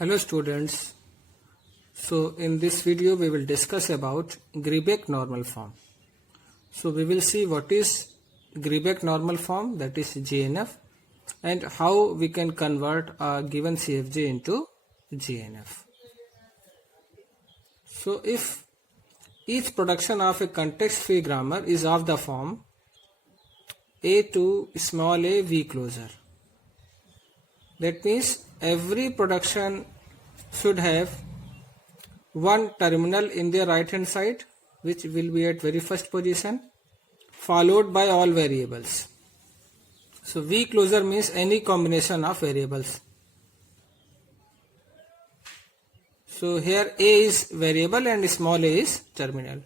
Hello students. So in this video we will discuss about Greibach normal form. So we will see what is Greibach normal form, that is GNF, and how we can convert a given CFG into GNF. So if each production of a context-free grammar is of the form A to small a V closure, that means every production should have one terminal in the right hand side which will be at very first position, followed by all variables. So V closure means any combination of variables. So here A is variable and small a is terminal.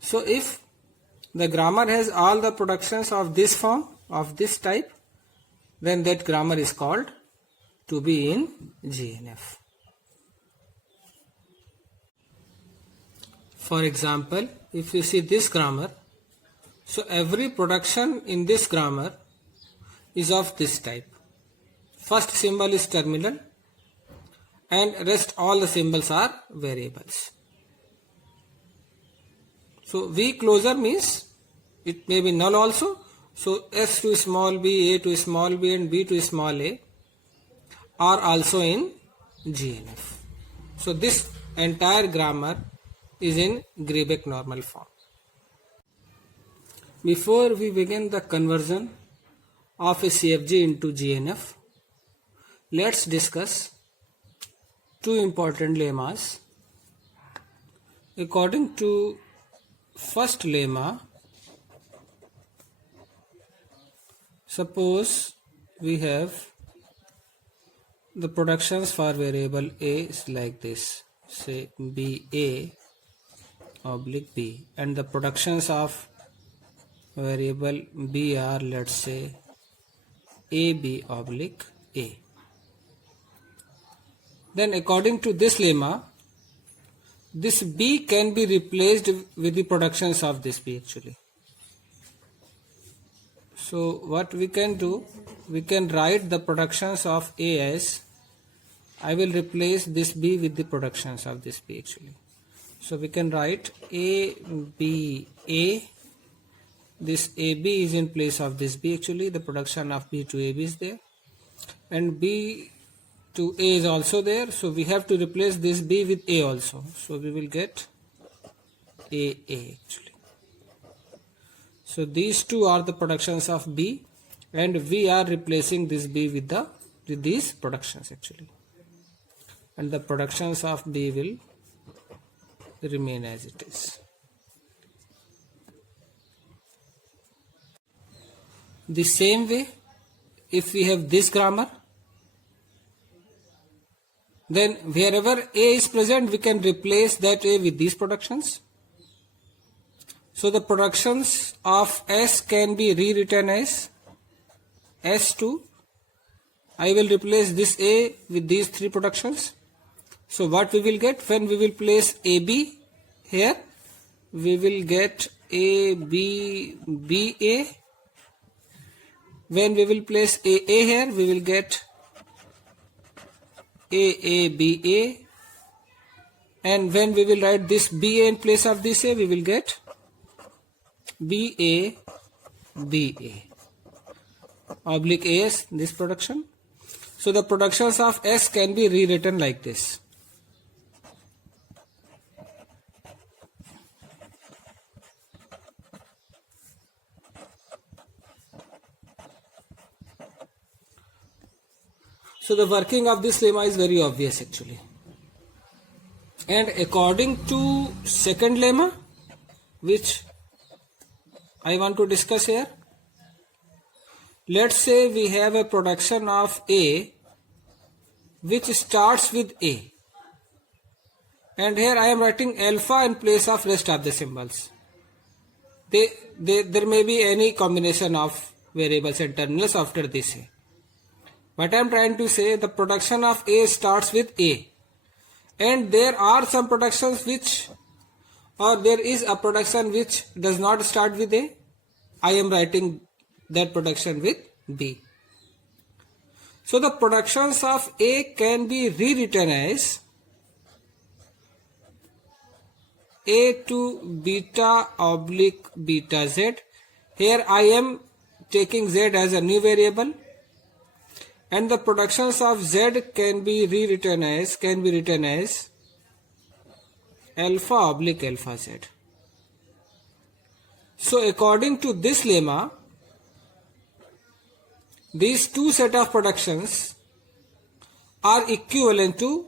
So if the grammar has all the productions of this form, of this type, then that grammar is called to be in GNF. For example, if you see this grammar, so every production in this grammar is of this type. First symbol is terminal and rest all the symbols are variables. So V closure means it may be null also. So S to small b, A to small b and B to small a are also in GNF. So this entire grammar is in Greibach normal form. Before we begin the conversion of a CFG into GNF, let's discuss two important lemmas. According to first lemma, suppose we have the productions for variable a is like this, say BA oblique B, and the productions of variable B are, let's say, AB oblique A. Then according to this lemma, this B can be replaced with the productions of this B actually. So what we can do, we can write the productions of A as, I will replace this B with the productions of this B actually. So we can write A, B, A. This AB is in place of this B actually, the production of B to AB is there. And B to A is also there. So we have to replace this B with A also. So we will get AA actually. So these two are the productions of B, and we are replacing this B with these productions actually. And the productions of B will remain as it is. The same way, if we have this grammar, then wherever A is present, we can replace that A with these productions. So the productions of S can be rewritten as S2. I will replace this A with these three productions. So what we will get when we will place AB here, we will get AB, BA. When we will place AA here, we will get AABA. And when we will write this BA in place of this A, we will get BA, BA. Oblique AS, this production. So the productions of S can be rewritten like this. So the working of this lemma is very obvious actually. And according to second lemma, which I want to discuss here, let's say we have a production of A which starts with A. And here I am writing alpha in place of rest of the symbols. There may be any combination of variables and terminals after this A. But I am trying to say the production of A starts with A, and there are some productions which, or there is a production which does not start with A. I am writing that production with B. So the productions of A can be rewritten as A to beta oblique beta Z. Here I am taking Z as a new variable, and the productions of Z can be written as alpha oblique alpha Z. So according to this lemma, these two set of productions are equivalent to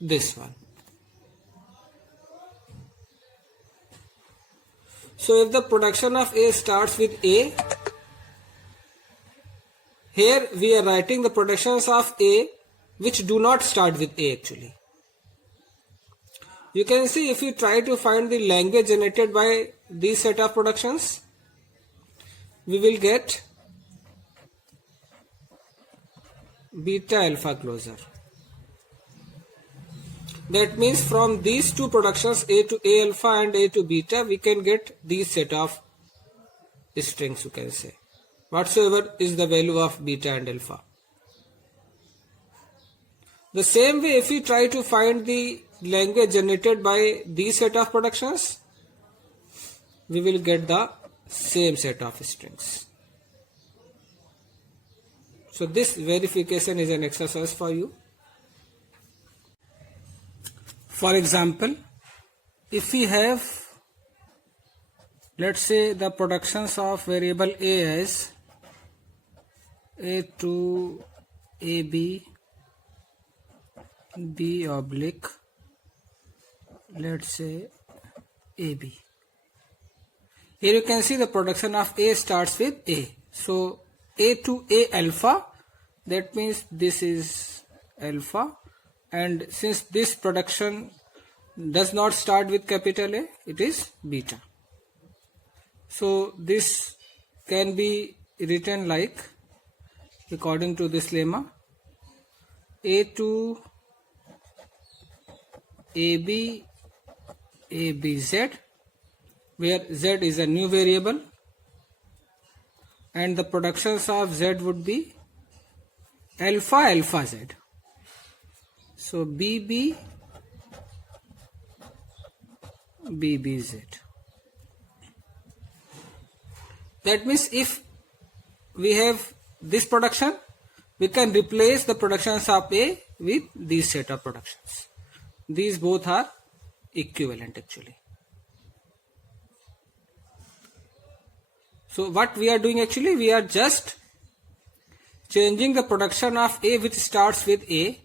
this one. So if the production of A starts with A, here we are writing the productions of A which do not start with A actually. You can see if you try to find the language generated by these set of productions, we will get beta alpha closure. That means from these two productions, A to A alpha and A to beta, we can get these set of strings, you can say, whatsoever is the value of beta and alpha. The same way, if we try to find the language generated by these set of productions, we will get the same set of strings. So this verification is an exercise for you. For example, if we have, let's say, the productions of variable A as A to AB, B oblique, let's say AB. Here you can see the production of A starts with A. So A to A alpha, that means this is alpha, and since this production does not start with capital A, it is beta. So this can be written like, according to this lemma, A to AB, ABZ, where Z is a new variable, and the productions of Z would be alpha alpha Z. So BB, BBZ. That means if we have this production, we can replace the productions of A with these set of productions. These both are equivalent actually. So what we are doing actually, we are just changing the production of A which starts with A,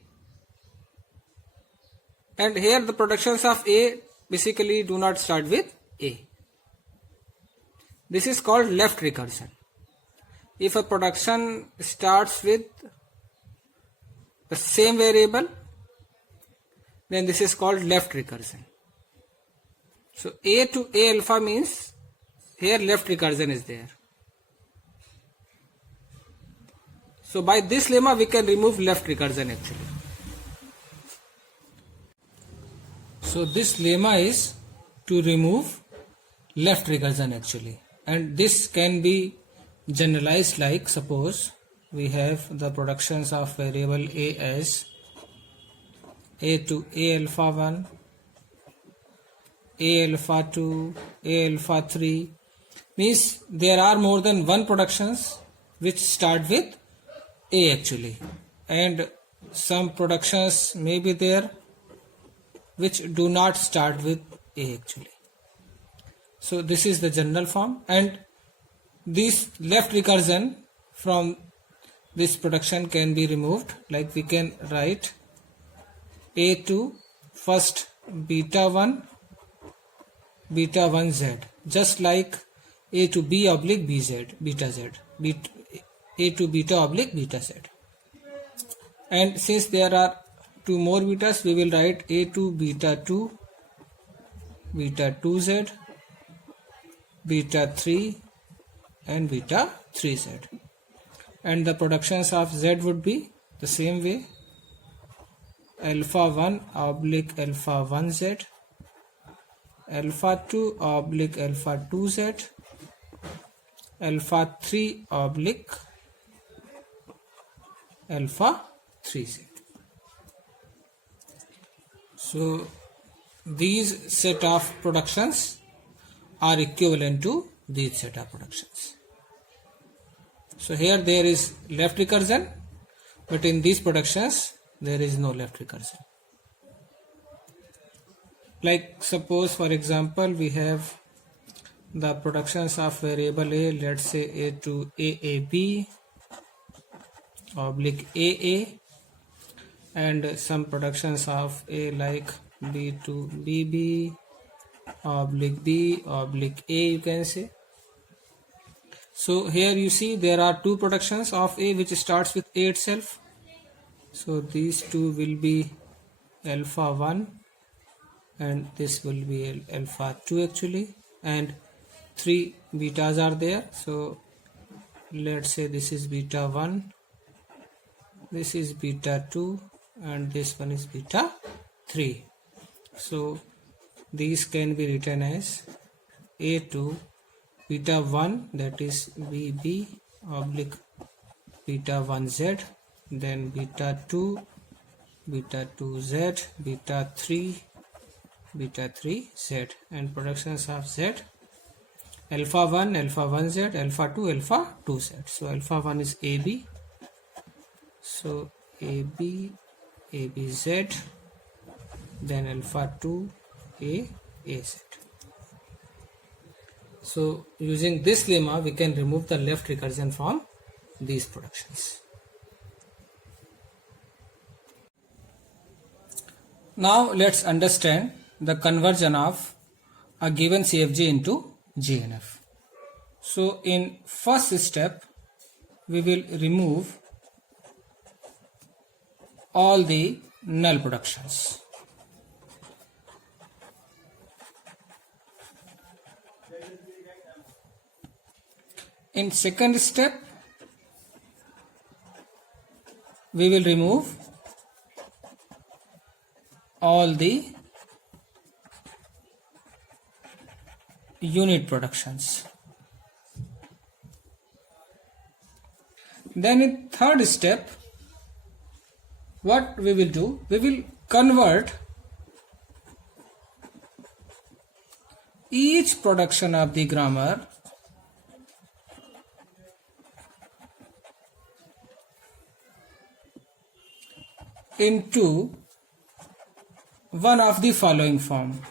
and here the productions of A basically do not start with A. This is called left recursion. If a production starts with the same variable, then this is called left recursion. So A to A alpha means here left recursion is there. So by this lemma we can remove left recursion actually. So this lemma is to remove left recursion actually, and this can be generalized like, suppose we have the productions of variable A as A to A alpha 1, A alpha 2, A alpha 3, means there are more than one productions which start with A actually, and some productions may be there which do not start with A actually. So this is the general form, and this left recursion from this production can be removed, like we can write A to first beta 1 Z, just like A to B oblique BZ, beta Z, A to beta oblique beta Z. And since there are two more betas, we will write A to beta 2 Z, beta 3 and beta 3Z. And the productions of Z would be the same way, alpha 1 oblique alpha 1Z, alpha 2 oblique alpha 2Z, alpha 3 oblique alpha 3z. So these set of productions are equivalent to these set of productions. So here there is left recursion, but in these productions there is no left recursion. Like suppose for example we have the productions of variable a, let's say a to aab oblique aa, and some productions of a like b to bb oblique b oblique a, you can say. So here you see there are two productions of a which starts with a itself. So these two will be alpha 1 and this will be alpha 2 actually, and 3 betas are there. So let's say this is beta 1, this is beta 2, and this one is beta 3. So these can be written as a to beta 1, that is bb oblique beta 1z, then beta 2 beta 2z, beta 3 beta 3z, and productions of z alpha 1 alpha 1z, alpha 2 alpha 2z. So alpha 1 is ab, so ab abz, then alpha 2 az. So using this lemma we can remove the left recursion from these productions. Now let's understand the conversion of a given CFG into GNF. So in first step we will remove all the null productions. In second step we will remove all the unit productions. Then in third step what we will do, we will convert each production of the grammar into one of the following form.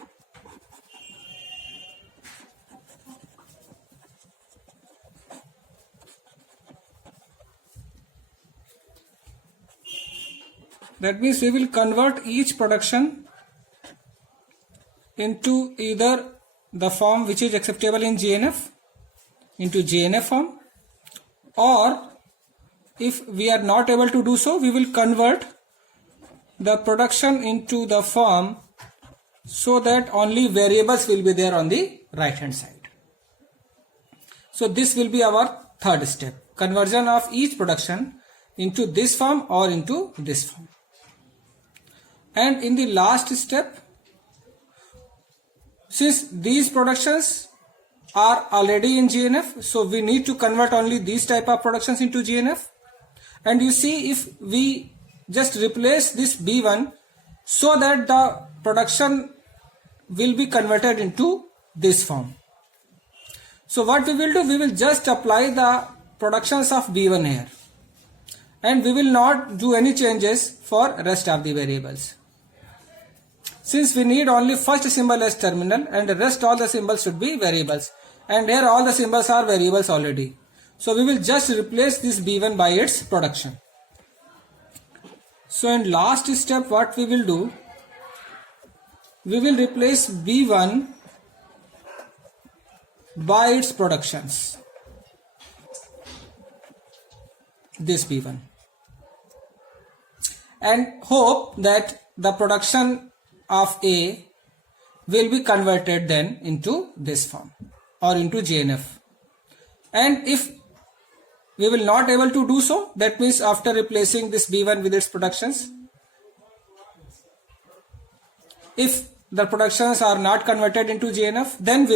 That means we will convert each production into either the form which is acceptable in GNF into GNF form, or if we are not able to do so, we will convert the production into the form so that only variables will be there on the right hand side. So this will be our third step, conversion of each production into this form or into this form. And in the last step, since these productions are already in GNF, so we need to convert only these type of productions into GNF. And you see, if we just replace this B1 so that the production will be converted into this form. So what we will do, we will just apply the productions of B1 here, and we will not do any changes for rest of the variables. Since we need only first symbol as terminal and the rest all the symbols should be variables, and here all the symbols are variables already. So we will just replace this B1 by its production. So in last step what we will do, we will replace B1 by its productions, this B1, and hope that the production of A will be converted then into this form or into GNF. And if we will not able to do so, that means after replacing this B1 with its productions, if the productions are not converted into GNF, then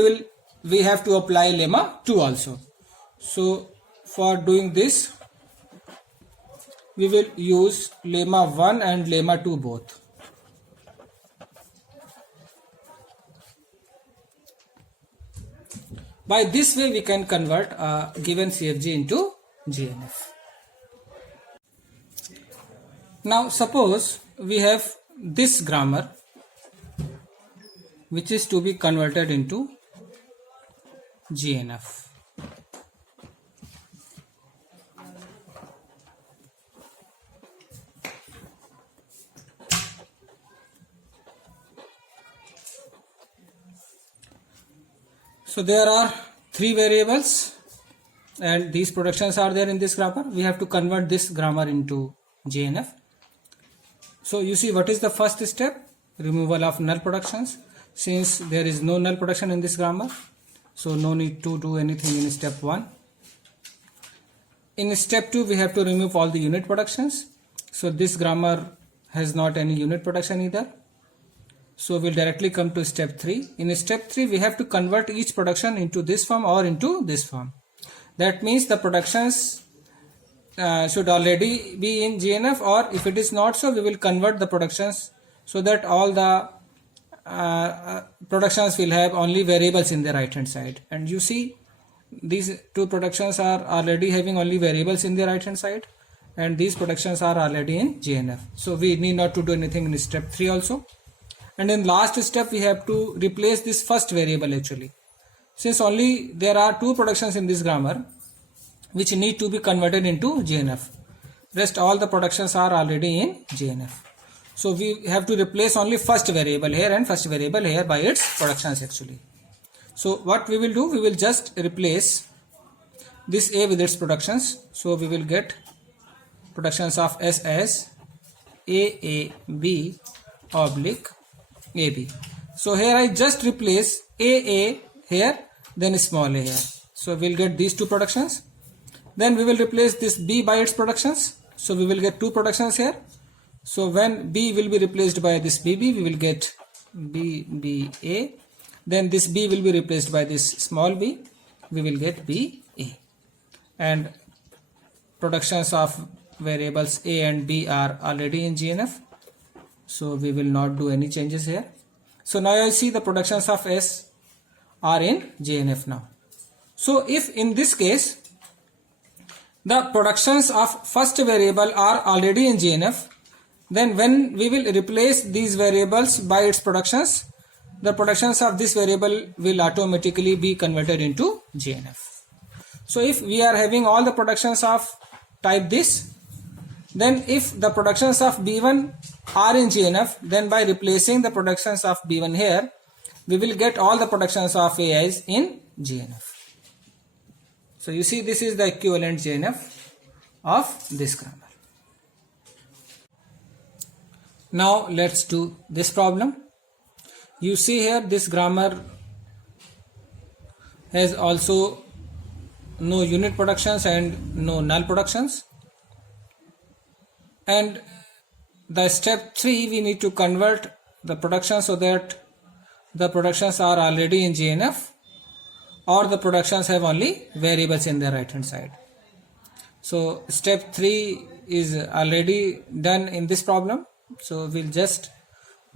we have to apply lemma 2 also. So for doing this, we will use lemma 1 and lemma 2 both. By this way, we can convert a given CFG into GNF. Now, suppose we have this grammar which is to be converted into GNF. So there are three variables and these productions are there in this grammar. We have to convert this grammar into GNF. So you see, what is the first step? Removal of null productions. Since there is no null production in this grammar, so no need to do anything in step 1. In step 2, we have to remove all the unit productions. So this grammar has not any unit production either. So we'll directly come to step 3. In step 3, we have to convert each production into this form or into this form. That means the productions should already be in GNF, or if it is not so, we will convert the productions so that all the productions will have only variables in the right hand side. And you see, these two productions are already having only variables in the right hand side, and these productions are already in GNF. So we need not to do anything in step 3 also. And in last step, we have to replace this first variable actually. Since only there are two productions in this grammar which need to be converted into GNF. Rest all the productions are already in GNF. So we have to replace only first variable here and first variable here by its productions actually. So what we will do, we will just replace this A with its productions. So we will get productions of S as AAB oblique AB. So here I just replace AA here, then small a here. So we'll get these two productions. Then we will replace this B by its productions. So we will get two productions here. So when B will be replaced by this BB, we will get BBA. Then this B will be replaced by this small b, we will get BA. And productions of variables A and B are already in GNF. So we will not do any changes here. So now you see the productions of S are in GNF now. So if in this case the productions of first variable are already in GNF, then when we will replace these variables by its productions, the productions of this variable will automatically be converted into GNF. So if we are having all the productions of type this, then if the productions of B1 are in GNF, then by replacing the productions of B1 here, we will get all the productions of A as in GNF. So you see, this is the equivalent GNF of this grammar. Now let's do this problem. You see here, this grammar has also no unit productions and no null productions. And the step 3, we need to convert the production so that the productions are already in GNF, or the productions have only variables in the right hand side. So step 3 is already done in this problem. So we'll just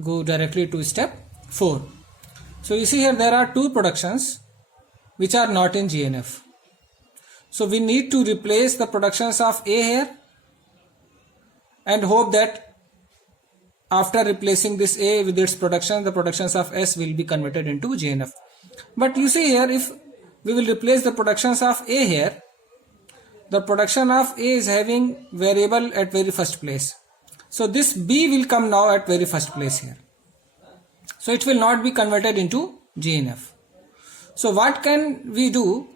go directly to step 4. So you see here, there are two productions which are not in GNF. So we need to replace the productions of A here and hope that after replacing this A with its production, the productions of S will be converted into GNF. But you see here, if we will replace the productions of A here, the production of A is having variable at very first place. So this B will come now at very first place here. So it will not be converted into GNF. So what can we do?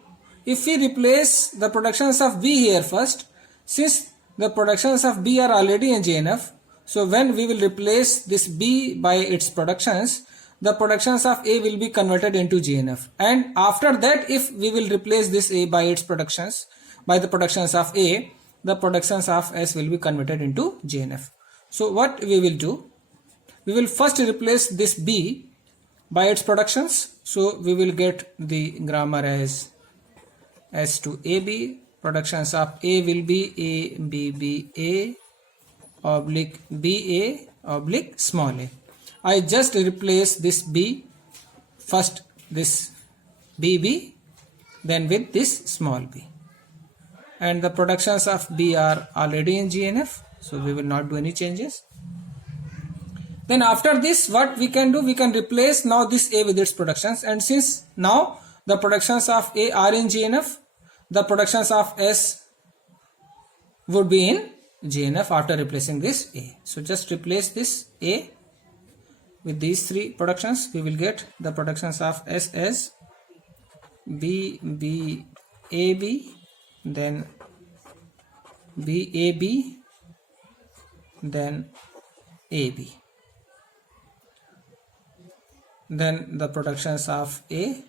If we replace the productions of B here first, since the productions of B are already in GNF, so when we will replace this B by its productions, the productions of A will be converted into GNF. And after that, if we will replace this A by its productions, by the productions of A, the productions of S will be converted into GNF. So what we will do? We will first replace this B by its productions. So we will get the grammar as S to AB, productions of A will be A, B, B, A, oblique B, A, oblique small a. I just replace this B, first this B, B, then with this small b. And the productions of B are already in GNF, so we will not do any changes. Then after this, what we can do, we can replace now this A with its productions, and since now the productions of A are in GNF, the productions of S would be in GNF after replacing this A. So just replace this A with these three productions. We will get the productions of S as B, B, A, B, then B, A, B, then A, B. Then the productions of A,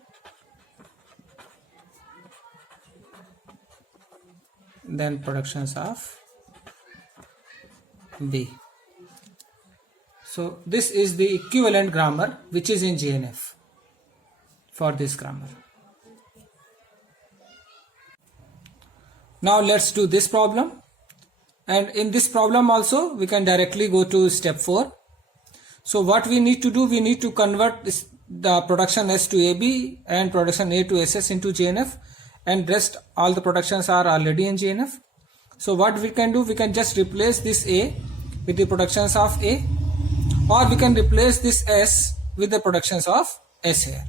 then productions of B. So this is the equivalent grammar which is in GNF for this grammar. Now let's do this problem, and in this problem also we can directly go to step 4. So what we need to do, we need to convert the production S to AB and production A to SS into GNF, and rest all the productions are already in GNF. So what we can do, we can just replace this A with the productions of A, or we can replace this S with the productions of S here.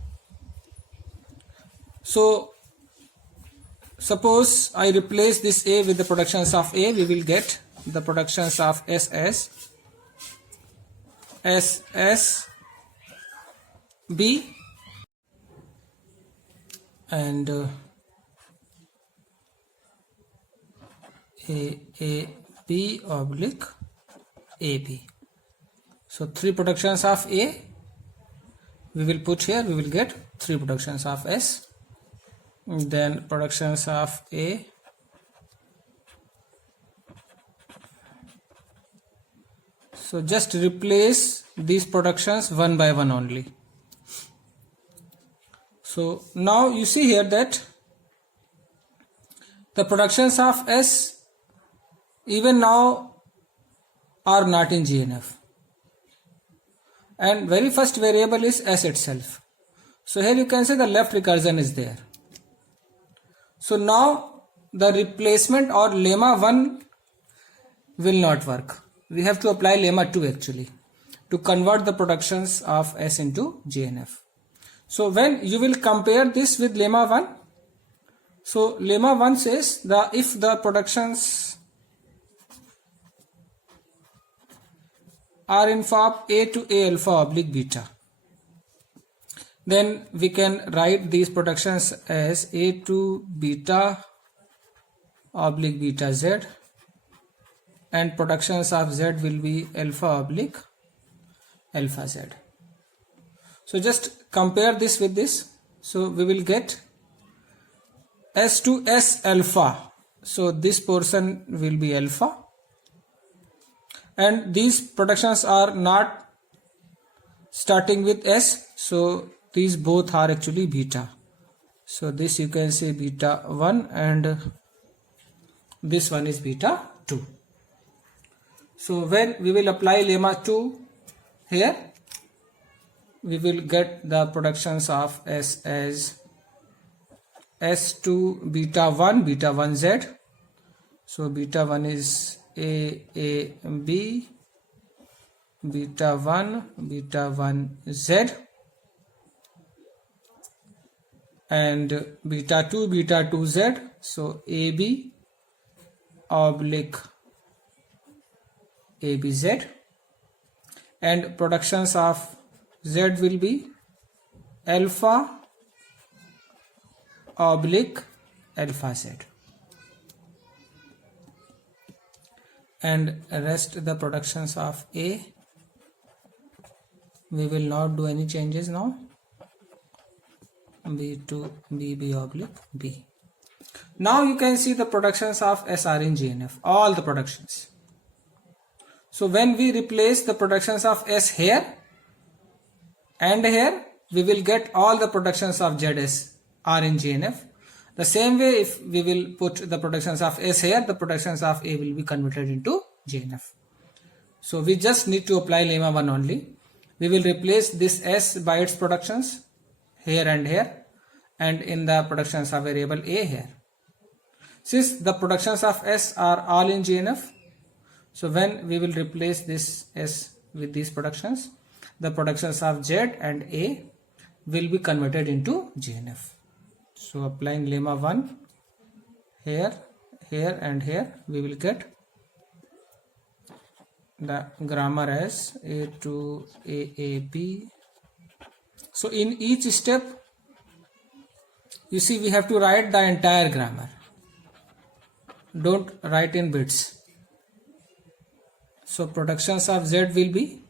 So suppose I replace this A with the productions of A, we will get the productions of SS, SS, B, and A, B, oblique, AB. So three productions of A we will put here, we will get three productions of S, then productions of A, so just replace these productions one by one only. So now you see here that the productions of S even now are not in GNF, and very first variable is S itself. So here you can say the left recursion is there. So now the replacement or lemma 1 will not work. We have to apply lemma 2 actually to convert the productions of S into GNF. So when you will compare this with lemma 1, so lemma 1 says if the productions are in form A to A alpha oblique beta, then we can write these productions as A to beta oblique beta Z, and productions of Z will be alpha oblique alpha Z. So just compare this with this. So we will get S to S alpha. So this portion will be alpha, and these productions are not starting with S, so these both are actually beta. So this you can say beta 1, and this one is beta 2. So when we will apply lemma 2 here, we will get the productions of S as S2 beta 1 Z. So beta 1 is A, B, beta 1 Z, and beta 2 Z. So AB oblique ABZ, and productions of Z will be alpha oblique alpha Z, and rest the productions of A we will not do any changes now. B to BB oblique B. Now you can see the productions of S are in GNF, all the productions. So when we replace the productions of S here and here, we will get all the productions of ZS are in GNF, The same way, if we will put the productions of S here, the productions of A will be converted into JNF. So we just need to apply lemma 1 only. We will replace this S by its productions here and here, and in the productions of variable A here. Since the productions of S are all in JNF, so when we will replace this S with these productions, the productions of Z and A will be converted into JNF. So applying lemma 1 here, here and here, we will get the grammar as A to AAB. So in each step, you see, we have to write the entire grammar. Don't write in bits. So productions of Z will be,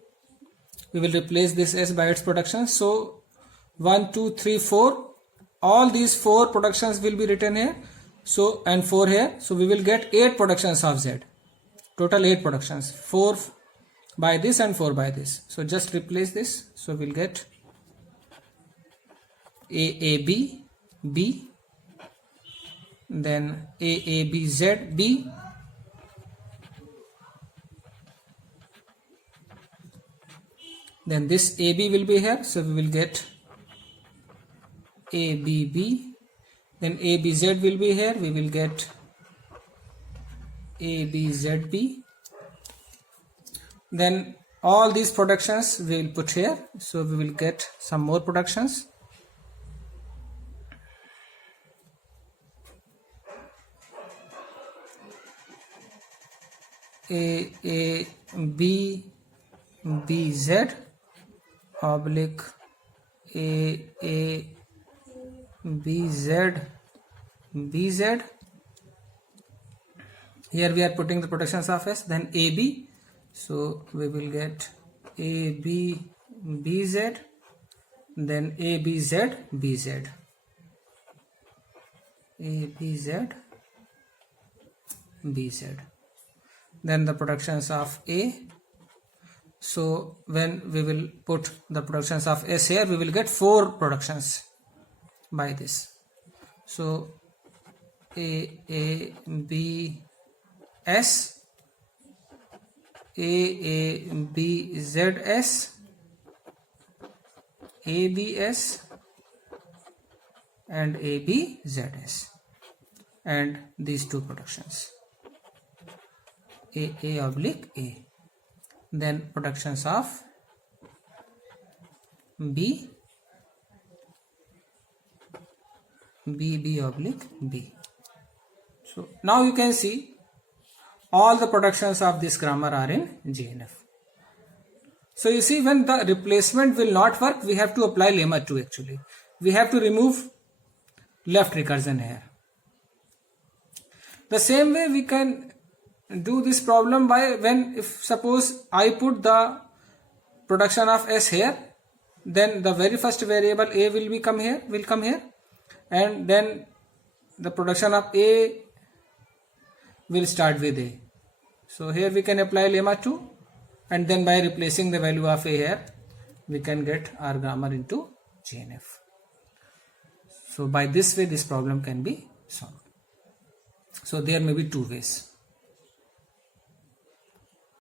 we will replace this S by its productions. So 1, 2, 3, 4, all these 4 productions will be written here. So, and 4 here. So we will get 8 productions of Z. Total 8 productions. 4 by this and 4 by this. So just replace this. So we'll get AAB B, then AABZ B, then this AB will be here, so we will get ABB, then ABZ will be here, we will get ABZB, then all these productions we will put here, so we will get some more productions. A B B Z oblique A B Z B Z. Here we are putting the productions of S, then A B, so we will get A B B Z, then A B Z B Z, A B Z B Z. Then the productions of A. So when we will put the productions of S here, we will get 4 productions by this. So A B S, A B Z S, A B S, and A B Z S, and these 2 productions. A oblique A. Then productions of B, B oblique B. So now you can see all the productions of this grammar are in JNF. So you see, when the replacement will not work, we have to apply lemma 2 actually. We have to remove left recursion here. The same way we can do this problem by, when if suppose I put the production of S here, then the very first variable A will come here, and then the production of A will start with A. So here we can apply lemma 2, and then by replacing the value of A here, we can get our grammar into JNF. So by this way, this problem can be solved. So there may be 2 ways.